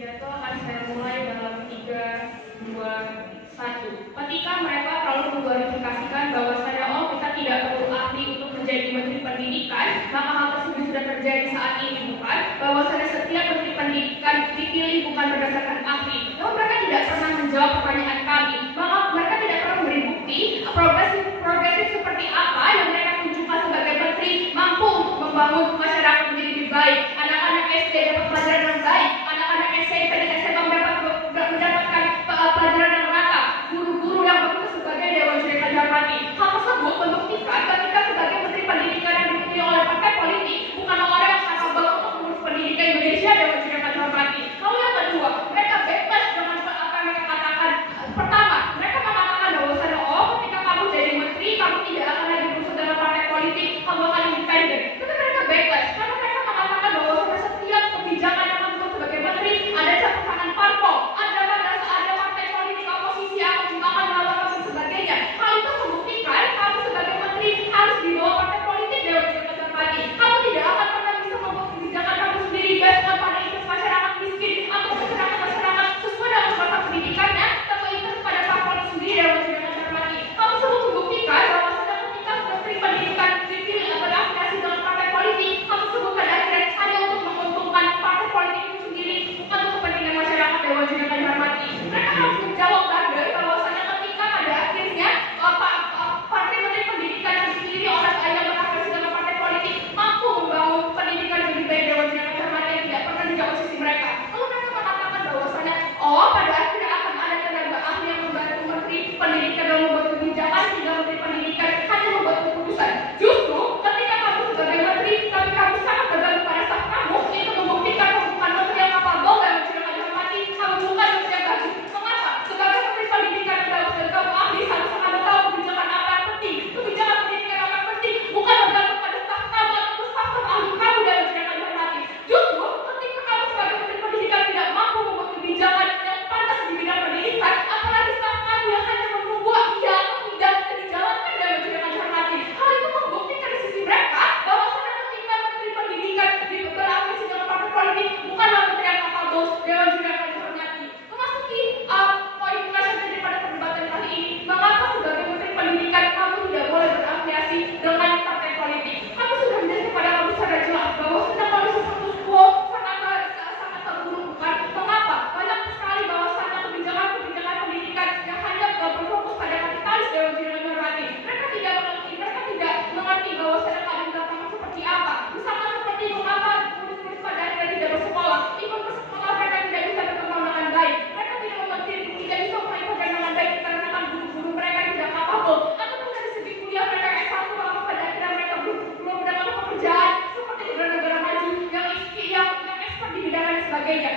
pidato akan saya mulai dalam 3, 2, 1. Ketika mereka terlalu mengglorifikasikan bahwasanya kita tidak perlu ahli untuk menjadi Menteri Pendidikan, maka hal tersebut sudah terjadi saat ini, bukan? Bahwasanya setiap Menteri Pendidikan dipilih bukan berdasarkan ahli. Namun mereka tidak pernah menjawab pertanyaan kami. Maka mereka tidak pernah memberi bukti progresif seperti apa yang mereka tunjukkan sebagai menteri mampu untuk membangun masyarakat menjadi lebih baik. Anak-anak SD dapat pelajaran yang baik, anak-anak SMP dan SMA mendapatkan pelajaran yang rata, guru-guru yang bekerja sebagai Dewan Juri Kajapati. Hal tersebut membuktikan ketika sebagai Menteri Pendidikan yang dipilih oleh partai politik bukan orang yang capable untuk mengurus pendidikan Indonesia Dewan Juri Kajapati. Lalu yang kedua, mereka bebas dengan apa yang mereka katakan. Pertama, mereka mengatakan bahwasanya ketika kamu jadi menteri, kamu tidak akan lagi berusaha dalam partai politik, kamu akan independen. Tapi mereka bebas karena mereka mengatakan bahwa setiap kebijakan yang kamu buat sebagai menteri ada campur tangan parpol, ada partai politik oposisi yang juga akan melawan dan sebagainya. Hal itu membuktikan kamu sebagai menteri harus dibawa partai politik Dewan Juri Kajapati. Kamu tidak akan pernah bisa membuat kebijakan kamu sendiri based pada interest masyarakat miskin atau masyarakat sesuai dengan masa pendidikannya atau interest pada parpol sendiri Dewan Juri Kajapati. Kamu selalu membuktikan bahwa ketika Menteri Pendidikan dipilih berafiliasi dengan partai politik, kamu sebut pada akhirnya hanya untuk menguntungkan partai politik itu sendiri, bukan untuk kepentingan masyarakat Dewan Juri Kajapati. Mereka harus menjawab dari bahwasanya ketika pada akhirnya partai Menteri Pendidikan yang dipilih oleh yang berafiliasi dengan partai politik mampu membangun pendidikan yang lebih baik Dewan Juri Kajapati yang tidak pernah dijawab sisi mereka. Lalu mereka mengatakan bahwasanya pada akhirnya akan ada tenaga ahli yang membantu Menteri Pendidikan dalam membuat kebijakan sehingga Menteri Pendidikan hanya membuat keputusan. Justru ketika kamu sebagai menteri tapi kamu sangat bergantung pada staf kamu, itu membuktikan kamu bukan menteri yang kapabel dan Juri Kajapati, kamu bukan menteri yang bagus. Mengapa? Sebagai Menteri Pendidikan yang bagus dan kamu ahli, harus kamu tahu kebijakan apa yang penting. Kebijakan pendidikan apa yang penting bukan bergantung pada staf kamu atau staf ahli kamu dan Juri Kajapati. Justru ketika kamu sebagai Menteri Pendidikan tidak mampu membuat kebijakan yang pantas di bidang pendidikan, apalagi staf kamu yang hanya menunggu iya atau tidak bisa dijalankan dan Juri Kajapati. Hal itu membuktikan di sisi mereka bahwa ketika Menteri Pendidikan berafiliasi dengan partai politik bukanlah menteri yang kapabel Dewan Juri Kajapati. Memasuki poin selanjutnya daripada perdebatan kali ini, mengapa sebagai Menteri Pendidikan kamu tidak boleh berafiliasi dengan partai politik? Kamu sudah menjadi kepada kamu secara jelas bahwa sedang kondisi status quo sangat terburuk, bukan? Mengapa? Banyak sekali bahwasannya kebijakan pendidikan yang hanya berfokus pada kapitalis Dewan Juri Kajapati. Mereka tidak mengerti bahwasannya keadaan belakang seperti apa. Misalnya seperti mengapa murid-murid pada akhirnya tidak bersekolah, ikut bersekolah mereka tidak bisa berkembang dengan baik. Mereka tidak bisa mengikuti dengan baik karena guru-guru mereka tidak kapabel. Ataupun dari segi kuliah mereka S1, maka pada akhirnya mereka belum mendapatkan pekerjaan seperti negara-negara maju yang expert di bidang dan sebagainya.